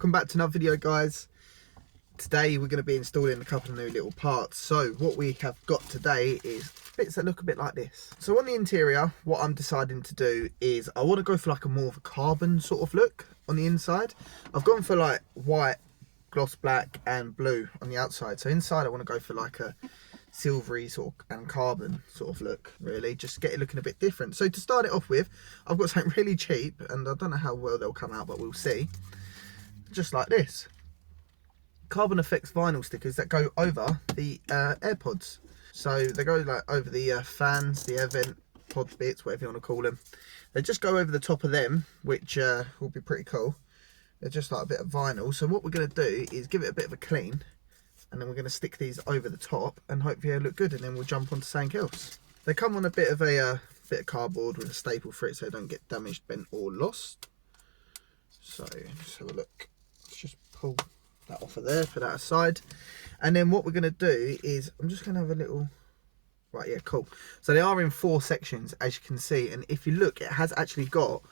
welcome back to another video, guys. Today we're going to be installing a couple of new little parts. So what we have got today is bits that look a bit like this. So on the interior, what I'm deciding to do is I want to go for like a more of a carbon sort of look on the inside. I've gone for like white, gloss black and blue on the outside. So inside I want to go for like a silvery sort of and carbon sort of look, really, just get it looking a bit different. So to start it off with, I've got something really cheap, and I don't know how well they'll come out, but we'll see. Just like this, carbon effects vinyl stickers that go over the AirPods. So they go like over the fans, the air vent pod bits, whatever you want to call them. They just go over the top of them, which will be pretty cool. They're just like a bit of vinyl. So what we're going to do is give it a bit of a clean, and then we're going to stick these over the top and hopefully they'll look good, and then we'll jump onto something else. They come on a bit of cardboard with a staple for it so they don't get damaged, bent or lost. So just have a look. Let's just pull that off of there, put that aside. And then what we're going to do is, I'm just going to have a little, right, yeah, cool. So they are in 4 sections, as you can see, and if you look, it has actually got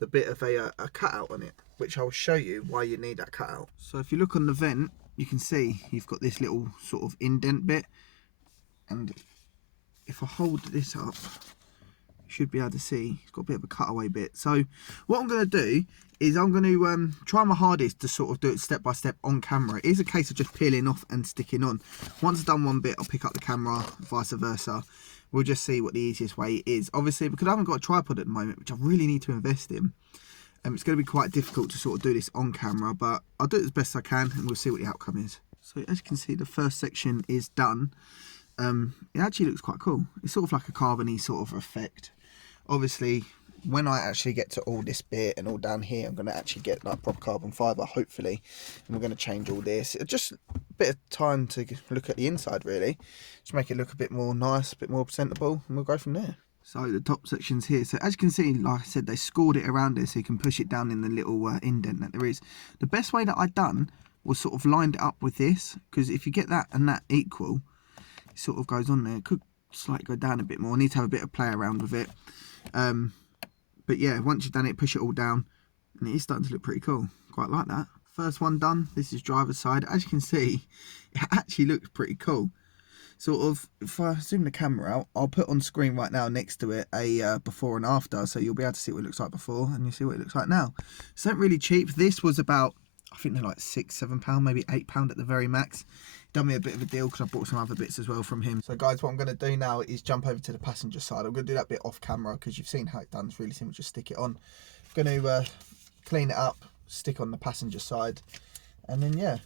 the bit of a cutout on it, which I'll show you why you need that cutout. So if you look on the vent, you can see you've got this little sort of indent bit, and if I hold this up, you should be able to see it's got a bit of a cutaway bit. So what I'm going to do is I'm going to try my hardest to sort of do it step by step on camera. It is a case of just peeling off and sticking on. Once I've done one bit, I'll pick up the camera, vice versa. We'll just see what the easiest way is. Obviously, because I haven't got a tripod at the moment, which I really need to invest in, it's going to be quite difficult to sort of do this on camera, but I'll do it as best I can and we'll see what the outcome is. So as you can see, the first section is done. It actually looks quite cool. It's sort of like a carbony sort of effect. Obviously, when I actually get to all this bit and all down here, I'm going to actually get like proper carbon fibre, hopefully, and we're going to change all this. It's just a bit of time to look at the inside, really. Just make it look a bit more nice, a bit more presentable, and we'll go from there. So the top section's here. So as you can see, like I said, they scored it around it so you can push it down in the little indent that there is. The best way that I done was sort of lined it up with this, because if you get that and that equal, it sort of goes on there. It could slightly go down a bit more. I need to have a bit of play around with it. But yeah, once you've done it, push it all down, and it is starting to look pretty cool. Quite like that. First one done. This is driver's side. As you can see, it actually looks pretty cool. Sort of, if I zoom the camera out, I'll put on screen right now next to it a before and after, so you'll be able to see what it looks like before and you see what it looks like now. It's not really cheap. This was about, I think they're like £6-7, maybe £8 at the very max. Done me a bit of a deal because I bought some other bits as well from him. So guys, what I'm going to do now is jump over to the passenger side. I'm going to do that bit off camera because you've seen how it's done. It's really simple, just stick it on. I'm going to clean it up, stick on the passenger side, and then yeah,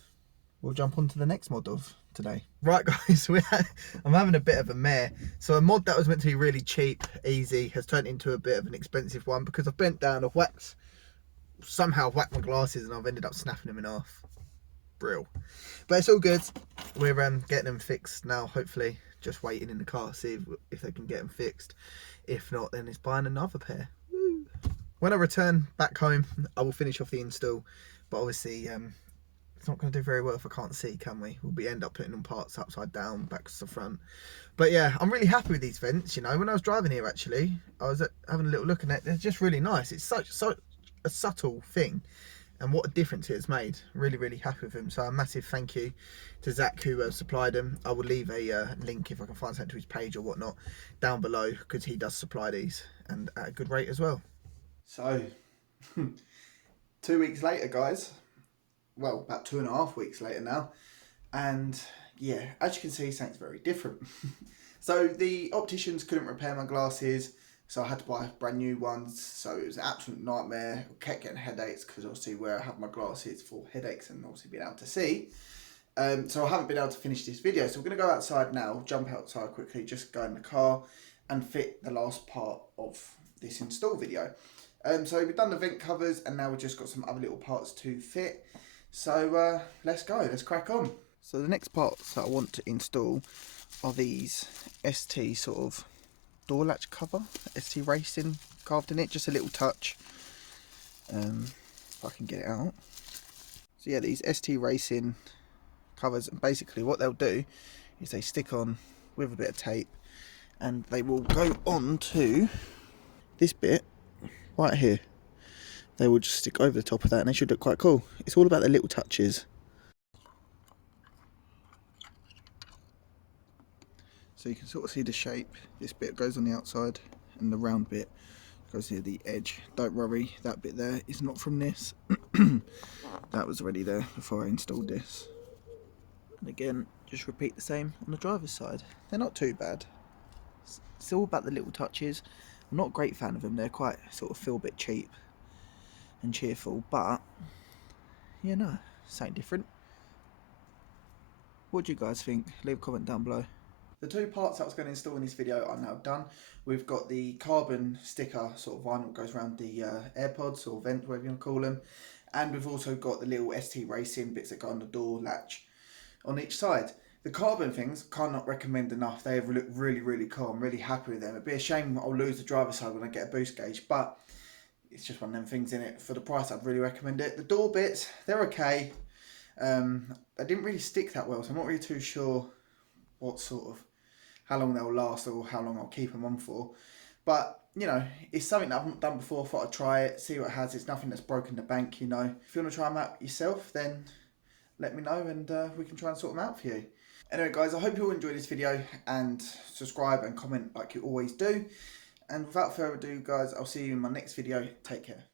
we'll jump on to the next mod of today. Right guys, I'm having a bit of a mare. So a mod that was meant to be really cheap, easy, has turned into a bit of an expensive one because I've bent down, I've somehow whacked my glasses and I've ended up snapping them in half. Brill. But it's all good. We're getting them fixed now, hopefully. Just waiting in the car to see if they can get them fixed. If not, then it's buying another pair. Woo. When I return back home, I will finish off the install, but obviously it's not going to do very well if I can't see, can we? We'll end up putting on parts upside down, back to the front. But yeah, I'm really happy with these vents. You know, when I was driving here, actually, I was having a little look at it. They're just really nice. It's such a subtle thing, and what a difference it has made. Really, really happy with them. So a massive thank you to Zach who supplied them. I will leave a link if I can find something to his page or whatnot down below, because he does supply these and at a good rate as well. So 2 weeks later, guys. Well, about 2.5 weeks later now, and yeah, as you can see, something's very different. So the opticians couldn't repair my glasses, so I had to buy brand new ones. So it was an absolute nightmare. I kept getting headaches because obviously where I have my glasses for headaches and obviously being able to see. So I haven't been able to finish this video, so we're going to go outside now, jump outside quickly, just go in the car and fit the last part of this install video. So we've done the vent covers and now we've just got some other little parts to fit. So let's go, let's crack on. So the next parts that I want to install are these ST sort of door latch cover, ST Racing carved in it, just a little touch. If I can get it out. So yeah, these ST Racing covers, and basically what they'll do is they stick on with a bit of tape and they will go on to this bit right here. they will just stick over the top of that and they should look quite cool. It's all about the little touches. So you can sort of see the shape. This bit goes on the outside and the round bit goes near the edge. Don't worry, that bit there is not from this. That was already there before I installed this. And again, just repeat the same on the driver's side. They're not too bad. It's all about the little touches. I'm not a great fan of them. They're quite sort of feel a bit cheap and cheerful, but yeah, no, something different. What do you guys think? Leave a comment down below. The two parts I was going to install in this video are now done. We've got the carbon sticker sort of vinyl that goes around the AirPods or vent, whatever you want to call them. And we've also got the little ST Racing bits that go on the door latch on each side. The carbon things, cannot recommend enough. They look really, really cool. I'm really happy with them. It'd be a shame I'll lose the driver's side when I get a boost gauge, but it's just one of them things in it. For the price, I'd really recommend it. The door bits, they're okay. They didn't really stick that well, so I'm not really too sure what sort of, how long they'll last or how long I'll keep them on for. But, you know, it's something that I've not done before. I thought I'd try it, see what it has. It's nothing that's broken the bank, you know. If you want to try them out yourself, then let me know and we can try and sort them out for you. Anyway guys, I hope you all enjoyed this video and subscribe and comment like you always do. And without further ado guys, I'll see you in my next video. Take care.